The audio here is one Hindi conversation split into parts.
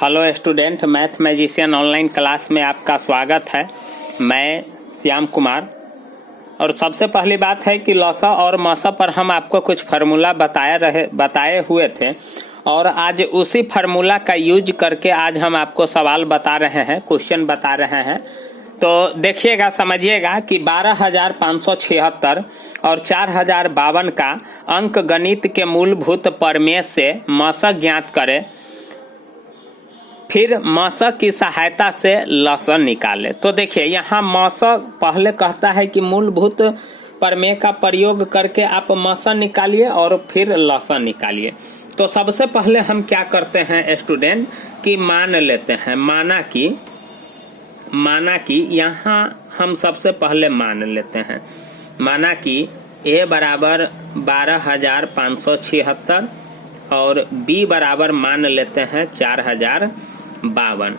Hello student, math magician online class में आपका स्वागत है। मैं श्याम कुमार। और सबसे पहली बात है कि लॉसा और मौसा पर हम आपको कुछ फार्मूला बताए हुए थे और आज उसी फार्मूला का यूज करके आज हम आपको सवाल बता रहे हैं, क्वेश्चन बता रहे हैं। तो देखिएगा, समझिएगा कि 12,576 और 4,052 का अंक गणित के मूलभूत प्रमेय से मौसा ज्ञात करें, फिर मौसा की सहायता से लसा निकाले। तो देखिए, यहाँ मौसा पहले कहता है कि मूलभूत प्रमेय का प्रयोग करके आप मौसा निकालिए और फिर लसा निकालिए। तो सबसे पहले हम क्या करते हैं स्टूडेंट कि मान लेते हैं, माना कि यहाँ हम सबसे पहले मान लेते हैं, माना कि a बराबर 12,576 और b बराबर मान लेते हैं 4,052।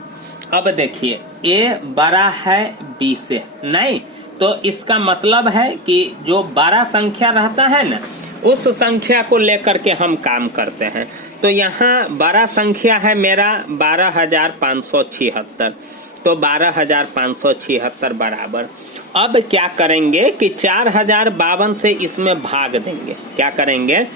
अब देखिए, a बड़ा है b से, नहीं तो इसका मतलब है कि जो बड़ा संख्या रहता है ना, उस संख्या को लेकर के हम काम करते हैं। तो यहाँ बड़ा संख्या है मेरा 12,576, तो 12,576 बराबर। अब क्या करेंगे कि 4,052 से इसमें भाग देंगे। क्या करेंगे?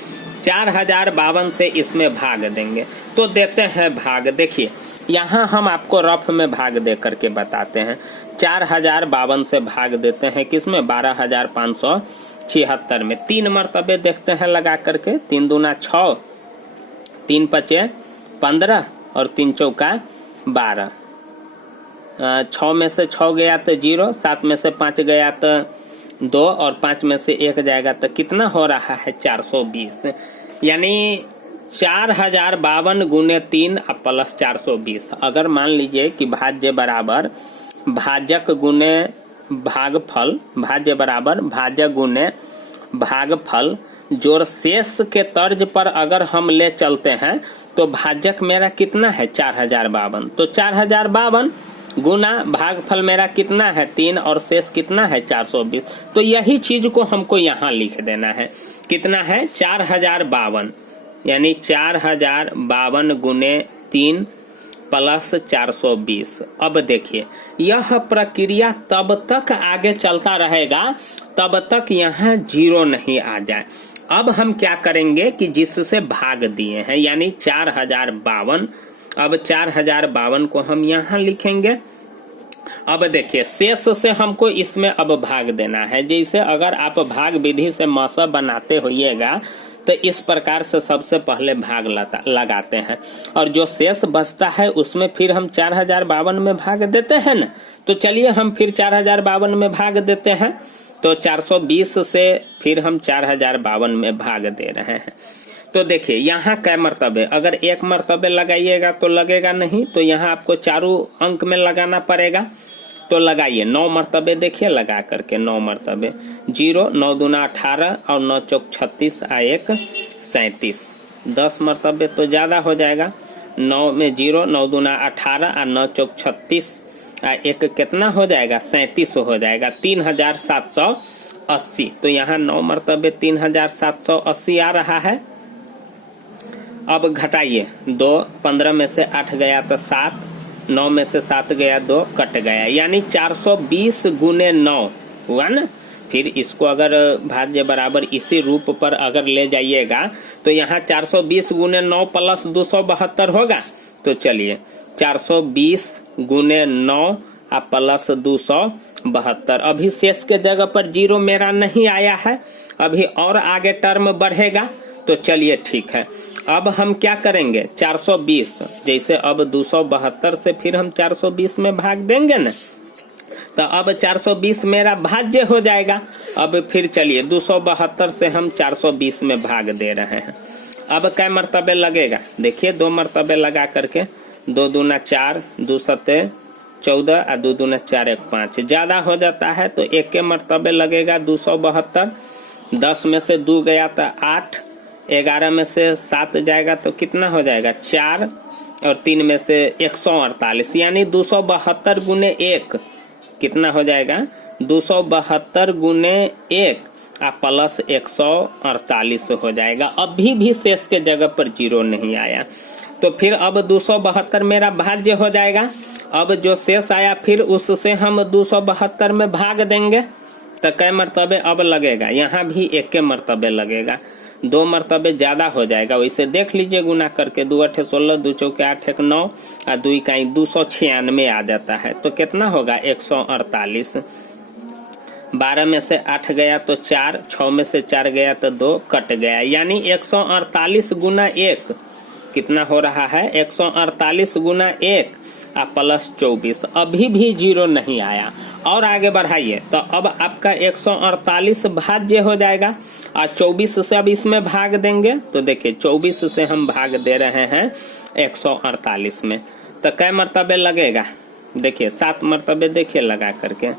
4,052 से इसमें भाग देंगे। तो देते हैं भाग। देखिए, यहाँ हम आपको रफ में भाग दे करके बताते हैं। 4,052 से भाग देते हैं किसमें? 12,576 में। 3 मरतबे देखते हैं लगा करके। 3 दूना 6, 3 पचे 15 और 3 चौका 12। 6 में से 6 गया तो 0, 7 में से 5 गया तो 2 और 5 में से 1 जाएगा तो कितना हो रहा है? 420। यानी 4,052 गुने 3 प्लस 420। अगर मान लीजिए कि भाज्य बराबर भाजक गुने भागफल, भाज्य बराबर भाजक गुने भागफल जोड़ शेष के तर्ज पर अगर हम ले चलते हैं तो भाजक मेरा कितना है? 4,052। तो 4,052 गुना भागफल मेरा कितना है? 3 और शेष कितना है? 420। तो यही चीज को हमको यहाँ लिख देना है। कितना है? 4,052, यानी 4,052 गुने 3 प्लस 420। अब देखिए, यह प्रक्रिया तब तक आगे चलता रहेगा तब तक यहाँ 0 नहीं आ जाए। अब हम क्या करेंगे कि जिससे भाग दिए हैं, यानी 4,052, अब 4,052 को हम यहाँ लिखेंगे। अब देखिए, शेष से हमको इसमें अब भाग देना है। जैसे अगर आप भाग विधि से मौसा बनाते होइएगा तो इस प्रकार से सबसे पहले भाग लगाते हैं और जो शेष बचता है उसमें फिर हम 4,052 में भाग देते हैं ना। तो चलिए हम फिर 4,052 में भाग देते हैं। तो 420 से फिर हम 4,052 में भाग दे रहे हैं। तो देखिए, यहाँ कै मरतबे? अगर 1 मरतबे लगाइएगा तो लगेगा नहीं, तो यहाँ आपको चारों अंक में लगाना पड़ेगा। तो लगाइए 9 मरतबे। देखिए लगा करके 9 मरतबे। 0, 9 दूना 18 और 9 चौक 36 आ 1 37। 10 मरतबे तो ज्यादा हो जाएगा। 9 में 0, 9 दूना 18 और 9 चौक 36 आ 1 कितना हो जाएगा? 37 हो जाएगा। 3,780। तो यहाँ 9 मरतबे 3,780 आ रहा है। अब घटाइए 2, 15 में से 8 गया तो 7, 9 में से 7 गया 2, कट गया, यानी 420 गुने 9 हुआ ना। फिर इसको अगर भाज्य बराबर इसी रूप पर अगर ले जाइएगा तो यहाँ 420 गुने 9 प्लस 272 होगा। तो चलिए 420 गुने 9 प्लस 272। अभी शेष के जगह पर 0 मेरा नहीं आया है, अभी और आगे टर्म बढ़ेगा। तो चलिए ठीक है, अब हम क्या करेंगे? 420, जैसे अब 272 से फिर हम 420 में भाग देंगे ना, तो अब 420 मेरा भाज्य हो जाएगा। अब फिर चलिए 272 से हम 420 में भाग दे रहे हैं। अब कै मरतबे लगेगा? देखिए 2 मरतबे लगा करके। 2 दूना 4, 2 सते 14 और 2 दूना 4 1 5। ज्यादा हो जाता है तो 1 के मरतबे लगेगा 272। 10 में से 2 गया तो 8, 11 में से 7 जाएगा तो कितना हो जाएगा? 4 और 3 में से 148, यानी 272 गुने 1 कितना हो जाएगा? 272 गुने 1 प्लस 148 हो जाएगा। अभी भी शेष के जगह पर 0 नहीं आया। तो फिर अब 272 मेरा भाज्य हो जाएगा। अब जो शेष आया फिर उससे हम 272 में भाग देंगे तो कै मरतबे अब लगेगा, यहाँ भी 1 के मरतबे लगेगा, 2 मरतबे ज्यादा हो जाएगा। वैसे देख लीजिए गुना करके, 2 8 16, 2 चौके 8 1 9 और 2 इकाई 296 आ जाता है। तो कितना होगा 148। 12 में से 8 गया तो 4, 6 में से 4 गया तो 2 कट गया, यानी 148 गुना 1 कितना हो रहा है 148 गुना 1 प्लस 24। अभी भी 0 नहीं आया और आगे बढ़ाइए तो अब आपका 148 भाज्य हो जाएगा और 24 से अब इसमें भाग देंगे तो देखिए 24 से हम भाग दे रहे हैं 148 में तो कै मरतबे लगेगा, देखिए 7 मरतबे देखिए लगा करके।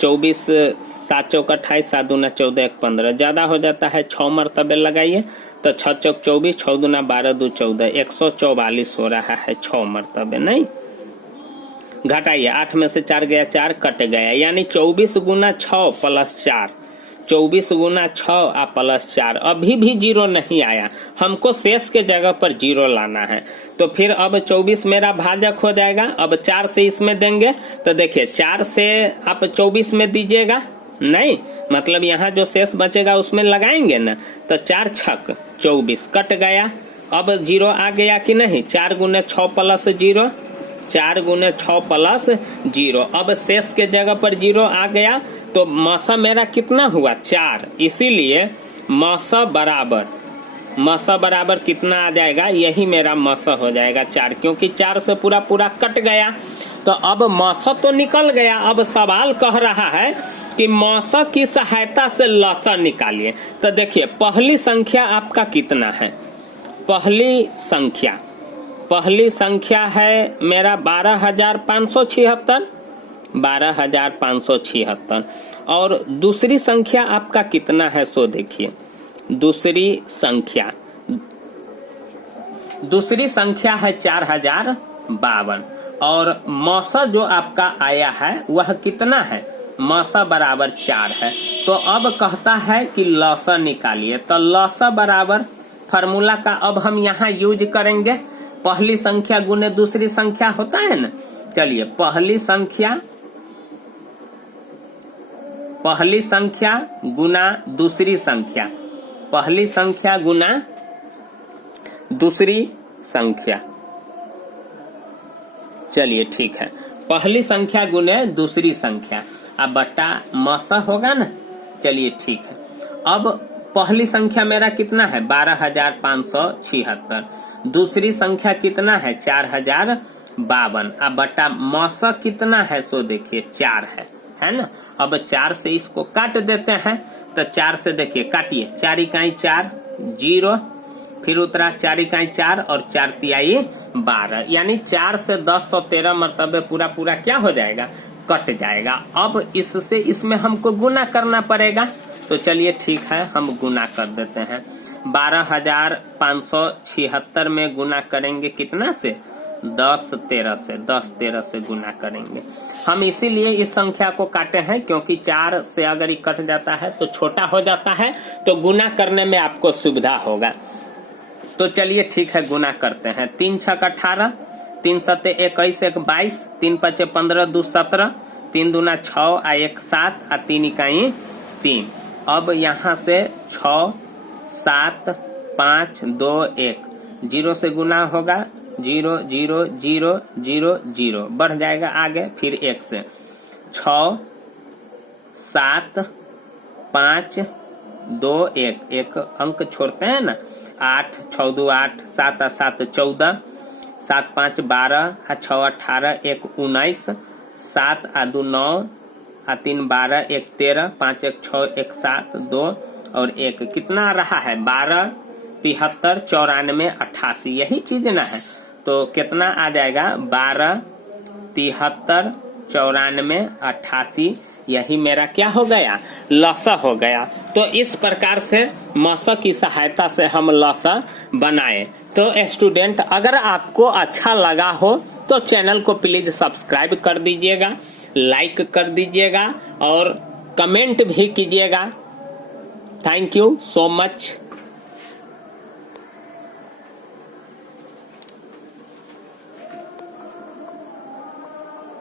24 7 चौक 28, 7 दूना 14 1 15 ज्यादा हो जाता है, 6 मरतबे लगाइए तो 6 चौक 24, 6 दूना 12 2 14, 144 हो रहा है 6 मरतबे। नहीं घटाइए, 8 में से 4 गया 4 कट गया, यानी 24 गुना 6 प्लस 4, 24 गुना 6 प्लस 4। अभी भी 0 नहीं आया, हमको शेष के जगह पर 0 लाना है। तो फिर अब 24 मेरा भाजक हो जाएगा। अब 4 से इसमें देंगे तो देखिए 4 से आप 24 में दीजिएगा, नहीं मतलब यहाँ जो शेष बचेगा उसमें लगाएंगे ना, तो 4 छक 24 कट गया। अब 0 आ गया कि नहीं, 4 गुने 6 प्लस 0, 4 गुने 6 प्लस 0। अब शेष के जगह पर 0 आ गया तो मसा मेरा कितना हुआ 4, इसीलिए मसा बराबर कितना आ जाएगा, यही मेरा मसा हो जाएगा 4, क्योंकि 4 से पूरा कट गया। तो अब मसा तो निकल गया, अब सवाल कह रहा है कि मसा की सहायता से लसा निकालिए। तो देखिए पहली संख्या आपका कितना है, पहली संख्या है मेरा 12,576 और दूसरी संख्या आपका कितना है सो देखिए। दूसरी संख्या है 4052 और मौसा जो आपका आया है वह कितना है, मौसा बराबर 4 है। तो अब कहता है कि लौसा निकालिए, तो लौसा बराबर फार्मूला का अब हम यहाँ यूज करेंगे, पहली संख्या गुने दूसरी संख्या होता है ना। चलिए पहली संख्या गुना दूसरी संख्या, पहली संख्या गुना दूसरी संख्या, चलिए ठीक है, पहली संख्या गुने दूसरी संख्या अब बट्टा मसा होगा ना। चलिए ठीक है, अब पहली संख्या मेरा कितना है 12,576, दूसरी संख्या कितना है 4052, अब बट्टा मसा कितना है सो देखिए 4 है ना। अब 4 से इसको काट देते हैं तो 4 से देखिए काटिए, 4 इकाई 4 0, फिर उतरा 4 इकाई 4 और 4 तिहाई 12, यानी 4 से 10 और 13 मरतबे पूरा क्या हो जाएगा, कट जाएगा। अब इससे इसमें हमको गुना करना पड़ेगा, तो चलिए ठीक है हम गुना कर देते हैं। 12,576 में गुना करेंगे कितना से 10 13 से गुना करेंगे। हम इसीलिए इस संख्या को काटे हैं क्योंकि 4 से अगर ये कट जाता है तो छोटा हो जाता है, तो गुना करने में आपको सुविधा होगा। तो चलिए ठीक है गुना करते हैं। 3 छक 18, 3 सत्ते 21 1 22, 3 पचे 15 2 17, 3 दूना 6 आ 1 7 आ 3 इकाई 3। अब यहाँ से 6 7 5 2 1, 0 से गुना होगा 0 0 0 0 0, बढ़ जाएगा आगे, फिर 1 से 6 7 5 2 1, एक अंक छोड़ते हैं ना, 8 6 2 8, 7 7 14, 7 5 12, 6 18, 1 19, 7 2 9, 3 12, 1 13, 5 1 6, 1 7 2 और 1 कितना रहा है 12 73 94 88, यही चीज ना है। तो कितना आ जाएगा 12 73 94 88, यही मेरा क्या हो गया लसा हो गया। तो इस प्रकार से मसा की सहायता से हम लसा बनाए। तो स्टूडेंट अगर आपको अच्छा लगा हो तो चैनल को प्लीज सब्सक्राइब कर दीजिएगा, लाइक कर दीजिएगा और कमेंट भी कीजिएगा। Thank you so much.